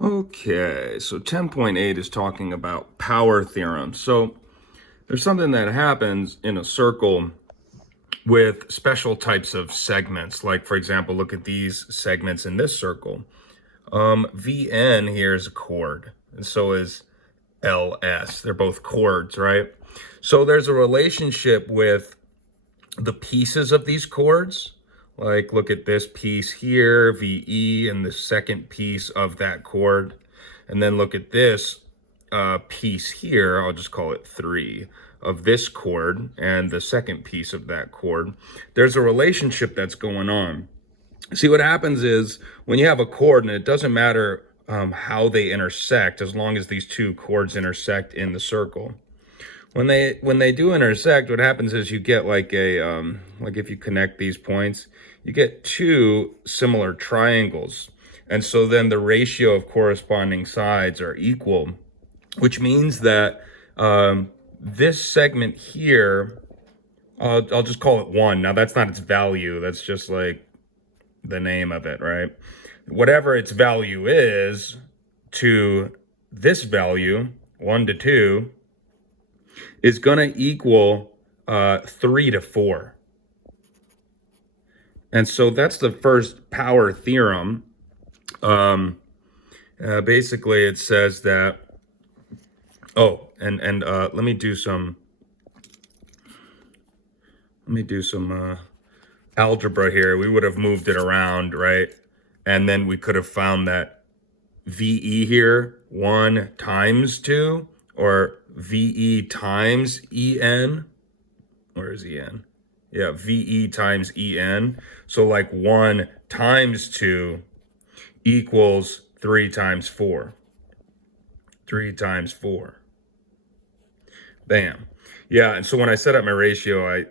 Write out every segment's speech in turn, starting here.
Okay, so 10.8 is talking about power theorems. So there's something that happens in a circle with special types of segments. Like, for example, look at these segments in this circle. Vn here is a chord, and so is Ls. They're both chords, right? So there's a relationship with the pieces of these chords. Like, look at this piece here, VE, and the second piece of that chord. And then look at this piece here, I'll just call it 3, of this chord, and the second piece of that chord. There's a relationship that's going on. See, what happens is when you have a chord, and it doesn't matter how they intersect, as long as these two chords intersect in the circle. When they do intersect, what happens is you get like a like if you connect these points, you get two similar triangles, and so then the ratio of corresponding sides are equal, which means that this segment here, I'll just call it 1. Now that's not its value. That's just like the name of it, right? Whatever its value is to this value, 1 to 2, is going to equal 3 to 4. And so that's the first power theorem. Basically, it says that, let me do some algebra here. We would have moved it around, right? And then we could have found that VE here, 1 times 2, or VE times EN. Where is EN? Yeah, VE times EN. So like 1 times 2 equals 3 times 4. 3 times 4. Bam. Yeah, and so when I set up my ratio, I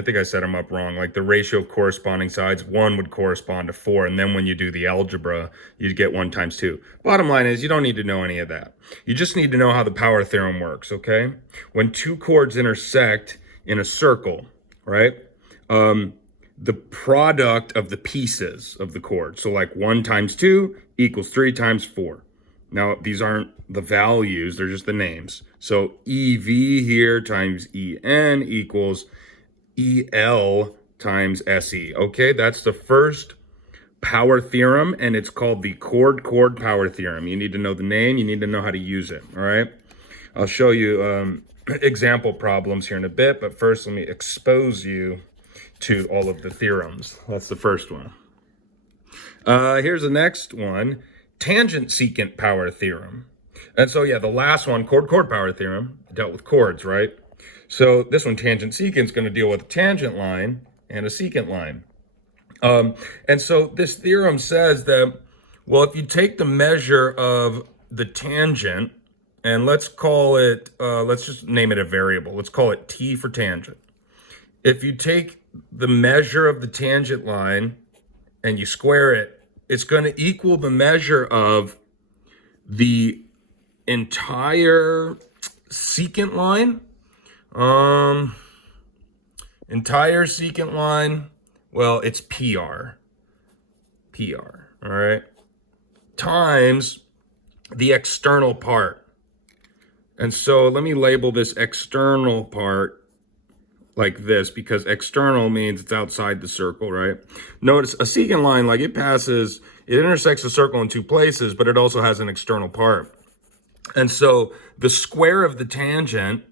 think I set them up wrong. Like the ratio of corresponding sides, 1 would correspond to 4. And then when you do the algebra, you'd get 1 times 2. Bottom line is you don't need to know any of that. You just need to know how the power theorem works, okay? When two chords intersect in a circle, right? The product of the pieces of the chord. So like 1 times 2 equals 3 times 4. Now, these aren't the values, they're just the names. So EV here times EN equals EL times SE. Okay, that's the first power theorem, and it's called the chord power theorem. You need to know the name, you need to know how to use it, all right? I'll show you example problems here in a bit, but first let me expose you to all of the theorems. That's the first one. Here's the next one. Tangent secant power theorem. And so, yeah, the last one, chord power theorem, dealt with chords, right? So this one, tangent secant, is going to deal with a tangent line and a secant line. And so this theorem says that, well, if you take the measure of the tangent, and let's call it, let's just name it a variable. Let's call it t for tangent. If you take the measure of the tangent line and you square it, it's going to equal the measure of the entire secant line. Entire secant line, well, it's PR, all right, times the external part. And so let me label this external part like this, because external means it's outside the circle, right? Notice a secant line, like it intersects the circle in 2 places, but it also has an external part. And so the square of the tangent,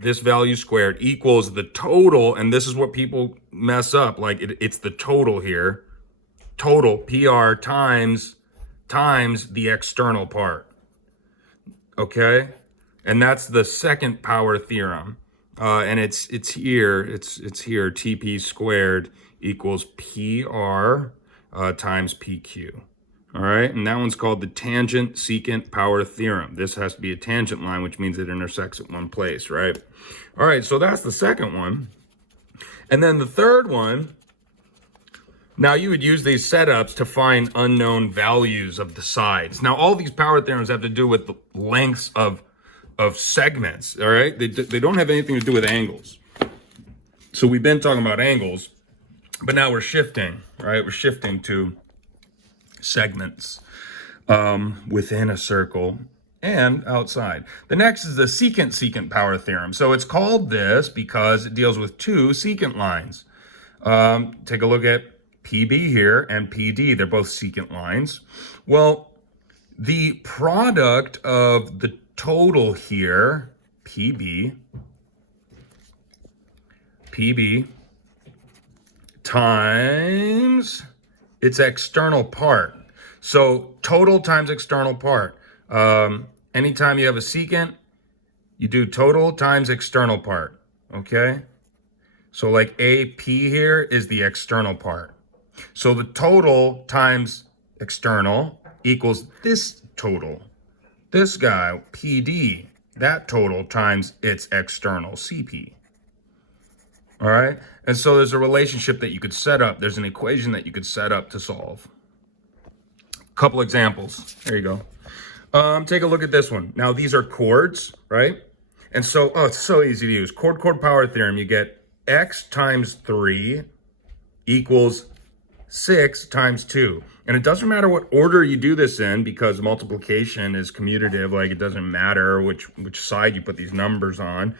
this value squared, equals the total, and this is what people mess up, like it's the total here, total PR times the external part, okay? And that's the second power theorem. And it's here, TP squared equals PR times PQ. All right, and that one's called the tangent secant power theorem. This has to be a tangent line, which means it intersects at one place, right? All right, so that's the second one. And then the third one, now you would use these setups to find unknown values of the sides. Now, all these power theorems have to do with the lengths of segments, all right? They don't have anything to do with angles. So we've been talking about angles, but now we're shifting, right? We're shifting to segments. within a circle and outside. The next is the secant power theorem. So it's called this because it deals with two secant lines. Take a look at PB here and PD. They're both secant lines. Well, the product of the total here, PB times its external part. So total times external part. Anytime you have a secant, you do total times external part, okay? So like AP here is the external part. So the total times external equals this total. This guy, PD, that total times its external, CP. All right? And so there's a relationship that you could set up. There's an equation that you could set up to solve. Couple examples. There you go. Take a look at this one. Now, these are chords, right? And so, it's so easy to use. Chord power theorem, you get x times 3 equals 6 times 2. And it doesn't matter what order you do this in because multiplication is commutative. Like, it doesn't matter which side you put these numbers on.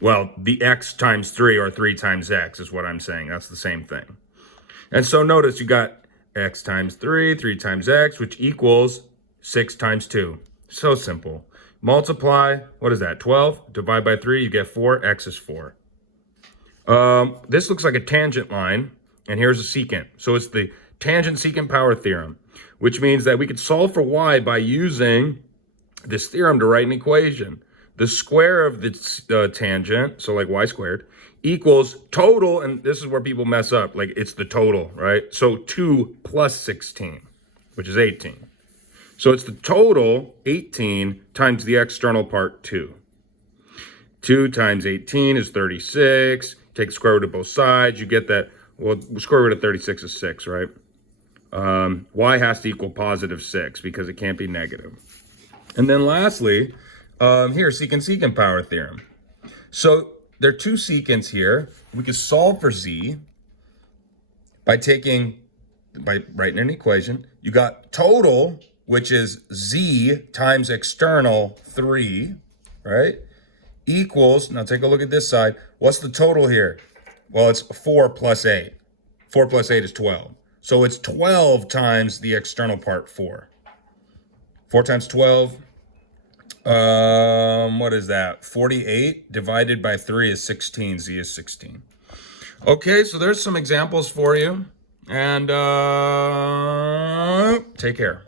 Well, the x times 3 or 3 times x is what I'm saying. That's the same thing. And so notice you got x times 3, 3 times x, which equals 6 times 2. So simple. Multiply, what is that, 12? Divide by 3, you get 4. X is 4. This looks like a tangent line, and here's a secant. So it's the tangent secant power theorem, which means that we could solve for y by using this theorem to write an equation. The square of the tangent, so like y squared, equals total, and this is where people mess up, like it's the total, right? So 2 plus 16, which is 18. So it's the total, 18, times the external part, 2. 2 times 18 is 36. Take the square root of both sides. You get that, well, the square root of 36 is 6, right? Y has to equal positive 6 because it can't be negative. And then lastly, here, secant power theorem. So there are two secants here. We can solve for z by writing an equation. You got total, which is z times external 3, right? Equals, now take a look at this side. What's the total here? Well, it's 4 plus 8. 4 plus 8 is 12. So it's 12 times the external part, 4. 4 times 12, what is that? 48 divided by 3 is 16. Z is 16. Okay, so there's some examples for you. And take care.